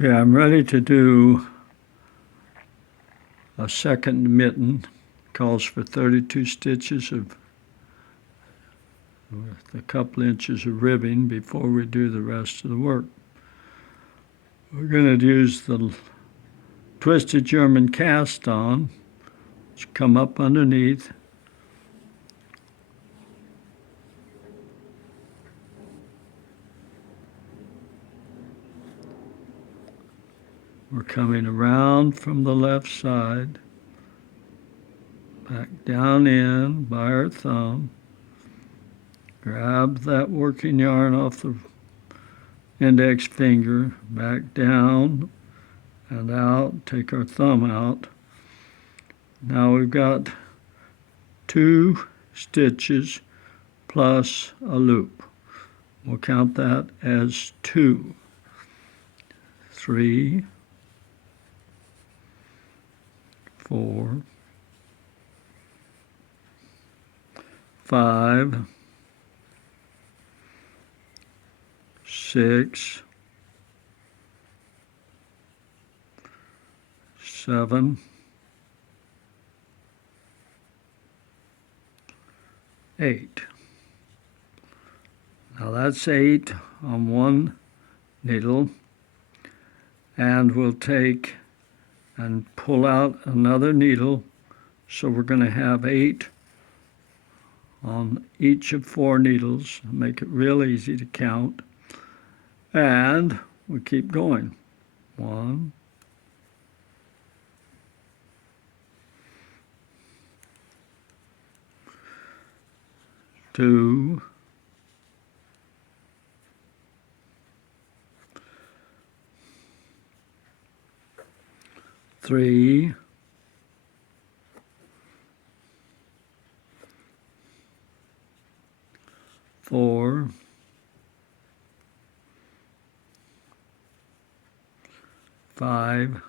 Okay, I'm ready to do a second mitten. Calls for 32 stitches with a couple inches of ribbing before we do the rest of the work. We're going to use the twisted German cast on, which come up underneath. We're coming around from the left side, back down in by our thumb, grab that working yarn off the index finger, back down and out, take our thumb out. Now we've got 2 stitches plus a loop. We'll count that as 2. 3, 4, 5, 6, 7, 8. Now that's 8 on one needle, and we'll take and pull out another needle, so we're going to have 8 on each of 4 needles. Make it real easy to count, and we keep going. 1, 2, 3, 4, 5,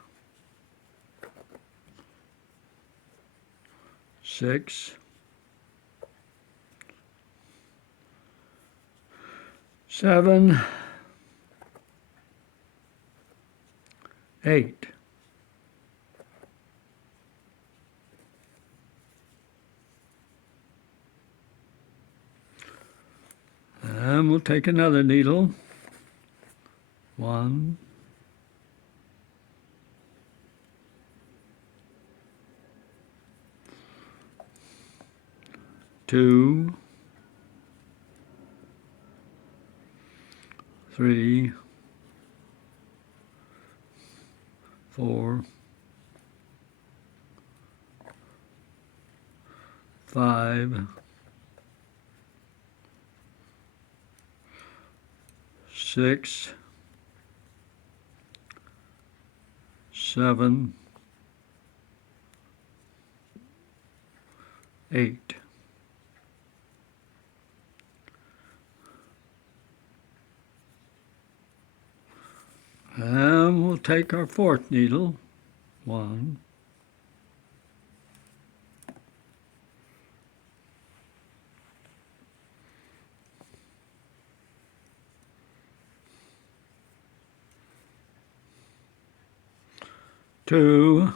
6, 7, 8. And we'll take another needle. 1, 2, 3, 4, 5, 6, 7, 8. And we'll take our 4th needle. 1, 2,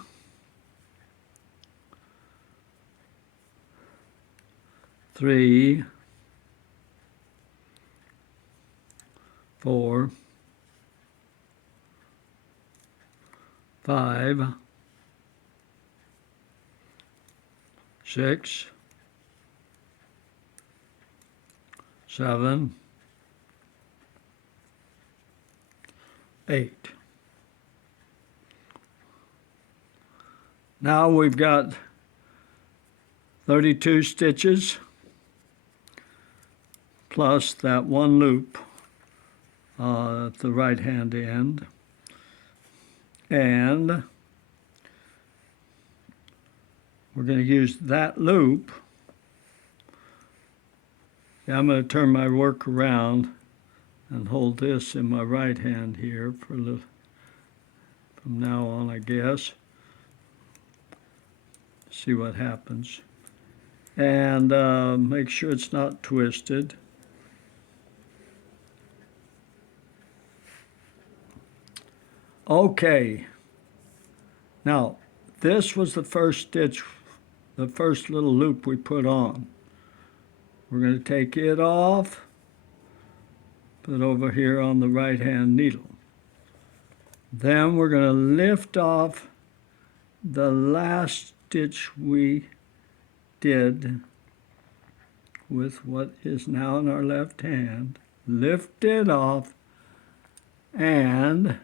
3, 4, 5, 6, 7, 8. Now we've got 32 stitches plus that one loop at the right hand end, and we're going to use that loop. I'm going to turn my work around and hold this in my right hand here for from now on, I guess. See what happens. And make sure it's not twisted. Okay, now this was the first stitch, the first little loop we put on. We're going to take it off, put over here on the right hand needle. Then we're going to lift off the last stitch we did with what is now in our left hand, lift it off, and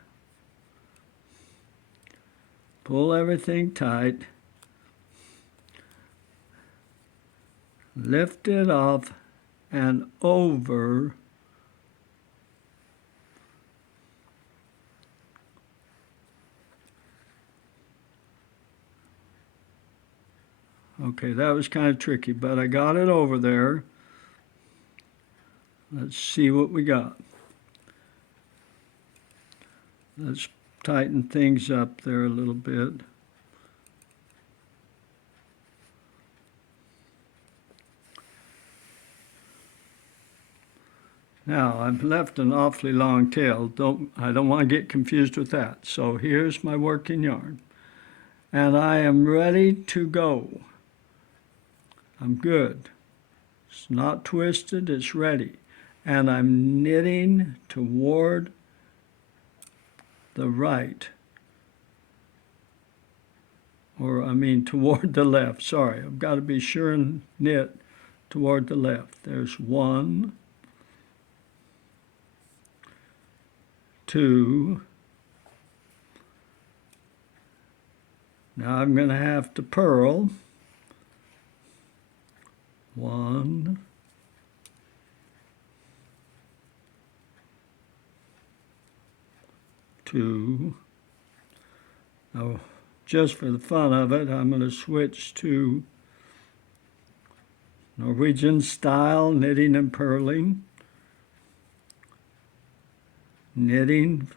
pull everything tight, lift it off and over Okay, that was kind of tricky, but I got it over there. Let's see what we got. Let's tighten things up there a little bit. Now, I've left an awfully long tail. I don't want to get confused with that. So here's my working yarn. And I am ready to go. I'm good. It's not twisted, it's ready. And I'm knitting toward the right. Toward the left. Sorry, I've got to be sure and knit toward the left. There's 1, 2. Now I'm going to have to purl. 1, 2. Now, just for the fun of it, I'm going to switch to Norwegian style knitting and purling. Knitting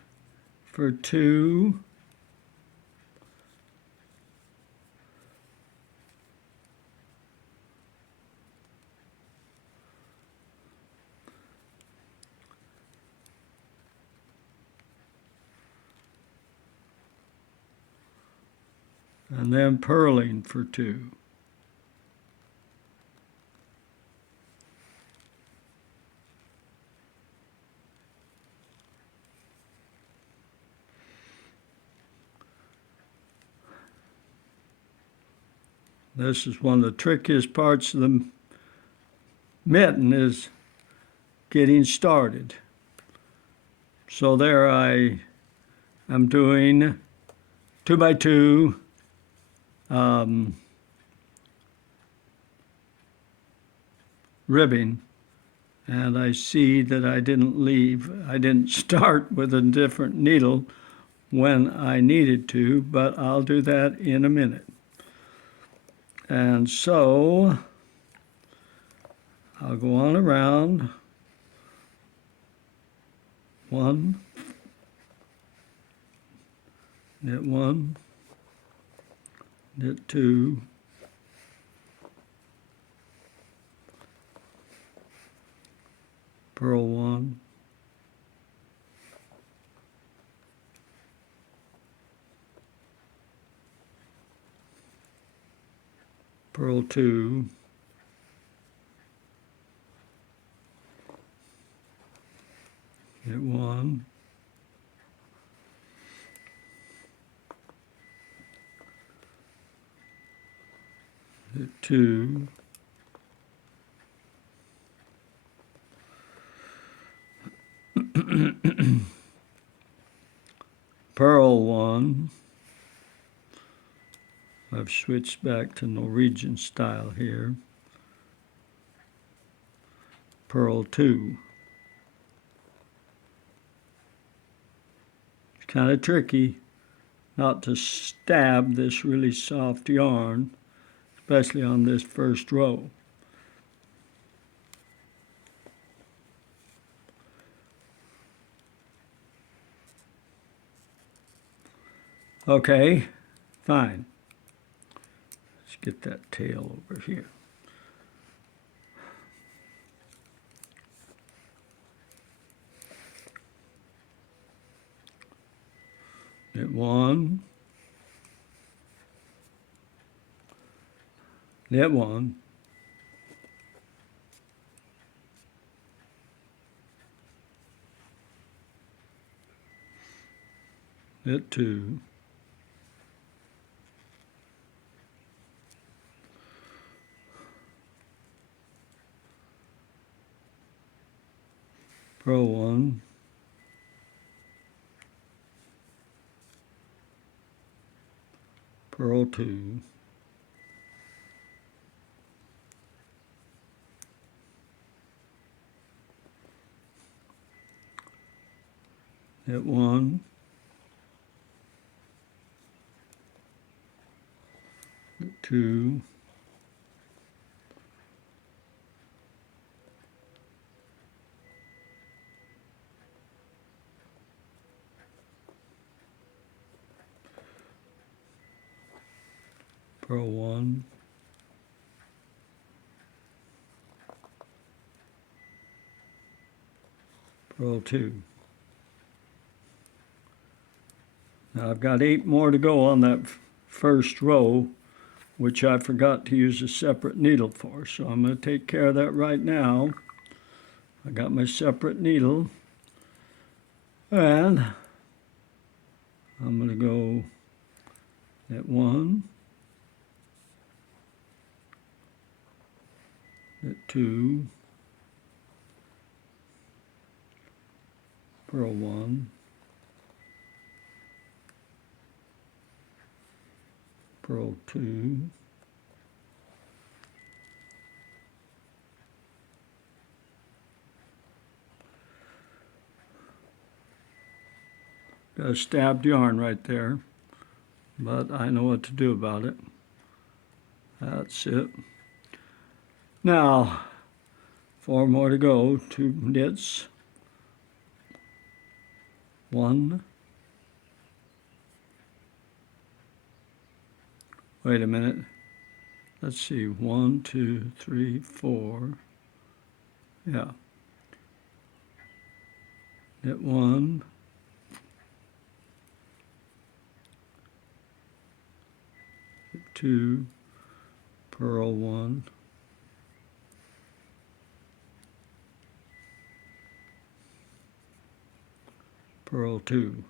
for 2. And then purling for 2. This is one of the trickiest parts of the mitten, is getting started. So there I am doing 2 by 2 ribbing, and I see that I didn't start with a different needle when I needed to, but I'll do that in a minute. And so I'll go on around 1, knit 1, knit 2, purl 1, purl 2, knit 1, knit 2, purl 1. I've switched back to Norwegian style here. Purl 2. It's kind of tricky not to stab this really soft yarn, especially on this first row. Okay, fine. Let's get that tail over here. knit 1, knit 1, knit 2, purl 1, purl 2, knit 1, knit 2, purl 1, purl 2. Now I've got 8 more to go on that first row, which I forgot to use a separate needle for. So I'm going to take care of that right now. I got my separate needle, and I'm going to go knit 1, knit 2, purl 1, purl 2, got a stabbed yarn right there, but I know what to do about it. That's it. Now, 4 more to go, 2 knits, 1, wait a minute, let's see, 1, 2, 3, 4, yeah, knit 1, knit 2, purl 1, purl 2.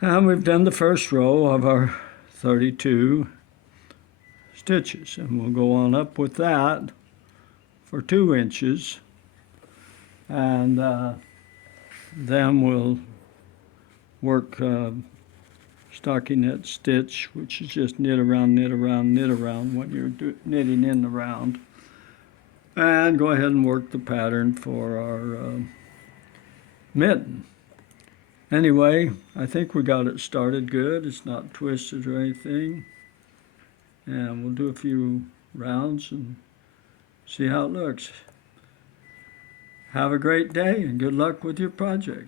And we've done the first row of our 32 stitches, and we'll go on up with that for 2 inches, and then we'll work stockinette stitch, which is just knit around, knit around, knit around when you're knitting in the round, and go ahead and work the pattern for our mitten. Anyway, I think we got it started good. It's not twisted or anything. And we'll do a few rounds and see how it looks. Have a great day and good luck with your projects.